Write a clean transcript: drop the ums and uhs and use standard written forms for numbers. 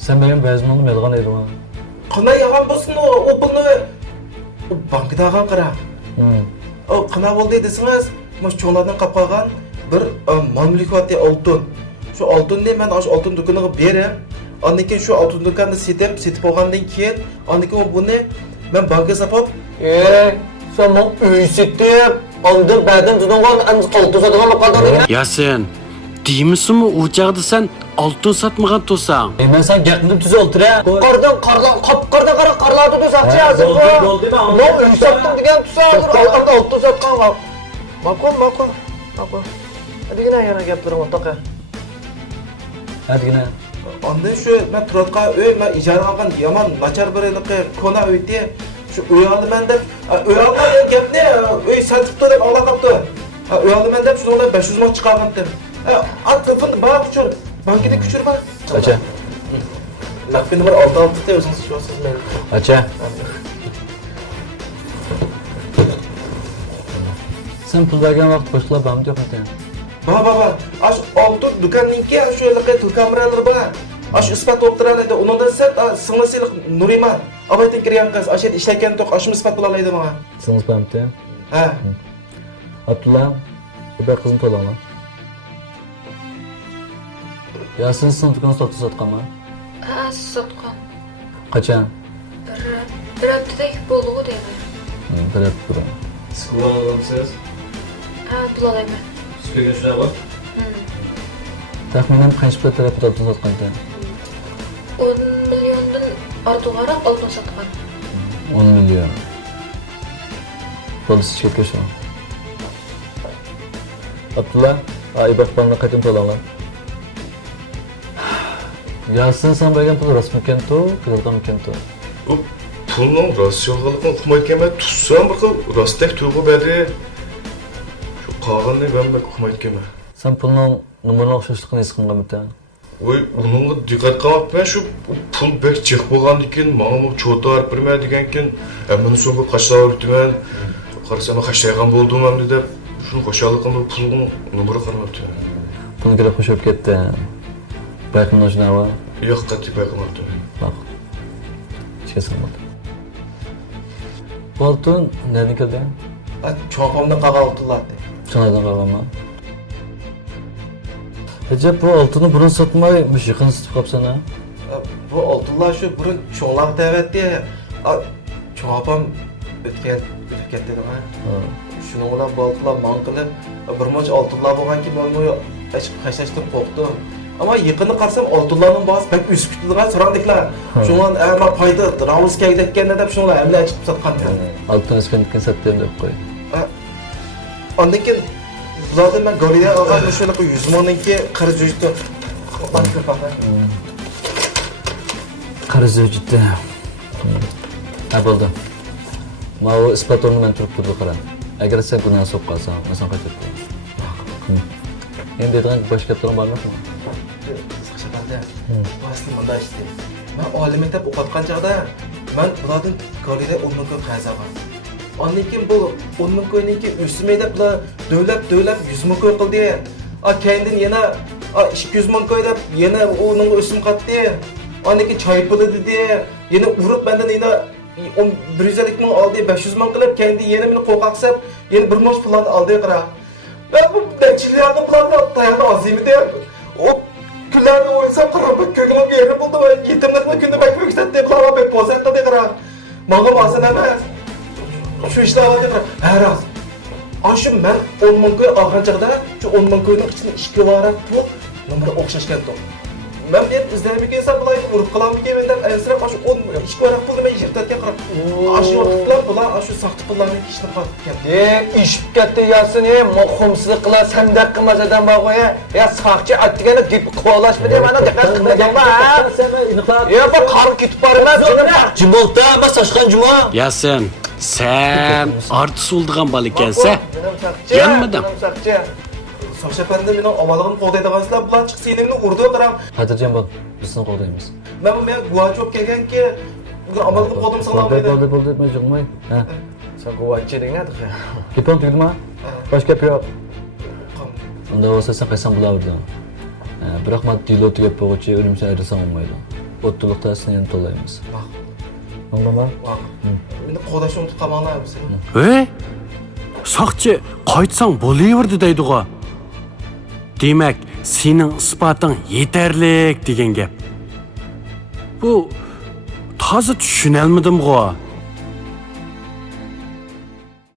Sen benim bezmanım yalgan edin ha. Qana yalan bolsun o pulni bankda algan qara. O qana boldi desiniz, mush cho'lardan qapqagan bir mamlakatli oltin. Şu oltinni men aş oltin do'koniga berib, ondan keyin şu oltin do'konni setib olgandan keyin, ondan keyin buni men bankka sapab, Sen bu üyüsüttüyüp, ondur bədin tutunğan en oltu satılan kadar değil. Yasin, deymisin mi o çağda sen altın satmagan tosan? Ben sen getirdin tüze oltur ya. Kapkarda kara karlarda tuzakçı yazık bu. Doldu mu? Ne üç sattım diyen tuzağı kalkanda oltu satkan kal. Makul. Hadi yine yana geplerim ortak ya. Hadi yine. ondan şu men turatqa uy men ijara olgan yomon nachar birliqi kona uydi. Şu uy olaman deb, uy olgan gapni uy satibdi deb aldaqapti. Uy olaman deb shunga 500 ming chiqaribdi. At telefon bana kuchur. Bankida kuchur bor. Aça. Laqbi numar 66 da o'zingiz shusiz men. Aça. Sen pul vergen vaqt boşluğa bağımdı yok mu sen? Baba, aş oltin do'konninki shu yerga kameralar bor. Aş isbat o'tiradi. Undan set singlisilik Nuriman. Abaytin kirgan qiz, aş ishlagan to'q, aş isbat bo'lalaydi menga. Sınız bağımdı. Ha. Abdullah, bir kızın tolanı. Yasin sınıf dükkanı satkan mı? Ha, satkan. Kaçan? Bir haftada boluğu deymi. Bir hep durun. Siz kullanmadığınız Ha, bulalayım. süpürge şuraya bak. Tahminen kaç bir tarafı altın satkan sen? 10 milyondan artuğarak altın satkan. 10 milyon. Polis çekiyor şu an. Abdullah, ay bak bana kaçın tolanı. Yasin sen bergen pul rasmi kento, kızıldan mı kento? Bu pulun rasyonlılıkını okumayken ben tutsam bakın rastek tuğu beri şu kağın ne ben okumayken ben. Sen pulun numarana okşaşlıkını eskimga müten. Oy onunla dikkat kalmak ben şu pul bek çık bolgan diken bana bu çoğda harp birme dikenken hemen sonra kaçlar öğretmen karısına kaçlaygan boldum hem de şunu koşarlıkını pulun numara karmaktı. Pulun kere hoş öp gitti. Belki nojna var. Yok katı bakmaktı. Bak. Şey sanmadı. Bu altın nereden geldi? Çoğapamdan qaqa oltinlardi. Sonradan kalma. Recep bu altını burun satmaymış, yıkın satıp kapsana. Bu oltinlar şu burun çoğlar tevetdi. Çoğapam o'tib ketdi ha. Shuning bilan bu oltinlar man qilib, bir muncha oltinlar bo'lganki, men bu qashlashdan qo'rqdim. Ama yaqinni qarasam oltinlarning bahsi pek o'sib ketadigan sarandiklar. Shundan men foyda Raulskaga ketganda deb shunlar hamla ochib sotgan. Altın eskendikten sattım deb qo'y. Ondan keyin zaten ben Goli'ye algan shunaqa 100 mingninki qarz jo'ydi. Qarz ciddi. Ha bo'ldi. Ma o ispat o'rnini men turib turdi qara. Agar sen gunoh so'q qolsang, men sen qaytib qo'yaman. Endi deydigan boshqa gaplarım bormi? Asli manda işte. Ben oliy maktab o'qiyotgan chog'da men bulardan Goli'da 10 ming qarz olgan. Ondan keyin bu 10 ming ko'yniki o'smay deb bular dövlab 100 ming ko'y qildi. Keyindan yana 200 ming ko'y deb yana uning o'sim qatdi. Ondan keyin choy puli dedi. Yana urib mendan yana 150 ming oldi, 500 ming qilib kendi yana meni qo'rqaqsab, yana bir mosh pullarni oldi qara. Ben bu bekçilerden bularni dayandı azimide. O günlerde oysam qarabak ko'nglim yerini buldu. Yetimlikni kunda bekmek istedi. Bularga bek bozak qildi qara. Mağlum asıl emas. Şu işler oldi qara. Her az. Aşım ben 10 ming ko'y olgan chog'da, şu 10 ming ko'yning ichida 2 kilogram pul nomeri o'xshashgan to'q. Ben bir izleyip gelsem bulayım, vurup kalan bir gemiden ensirep aşı 10 2 kilogram pulni men yırtatgan qarab. Aşı ortiqlar bular aşı saxta pullarni ishni qilib İşip gitti Yasin muhumsizlik kılar sendek kılmaz eden bağıya. Ya sakçı attıgana dip kovalaş mı diye bana dikkat kılmadan var. Ya bak karı gitip barmaz. Cumolta ama saçkan cuma. Yasin, sen artist olduğun balıkense yanmadım. Savaş efendi meni omalig'ini qo'g'daydigansizlar bular chiqsa elimni urdi o'tiram. Xotirjam bo'l, biz seni qo'llaymiz. Men guvochi bo'lib kelganki, bular omalig'ini qo'ldim sanolmaydi. Bo'ldi, men jig'may. Ha. Sen kuvvetçi değil ne ya? Gapim tugdimi? Boshqa gap yo'q. Unda bo'lsa sen qaysan bular bilan. Biroq men dilo tugab qo'yuvchi o'limcha ayrilsam olmaydi. o'ttuluqda seni to'laymiz. Bak, Anlama? bak. Meni qo'llashni unutib qolmanglarmisan? Saqchi, qaytsang bo'laverdi deydi-g'a. Demak, sening isboting yetarlik degan gap. Bu toza tushunolmadim-g'a.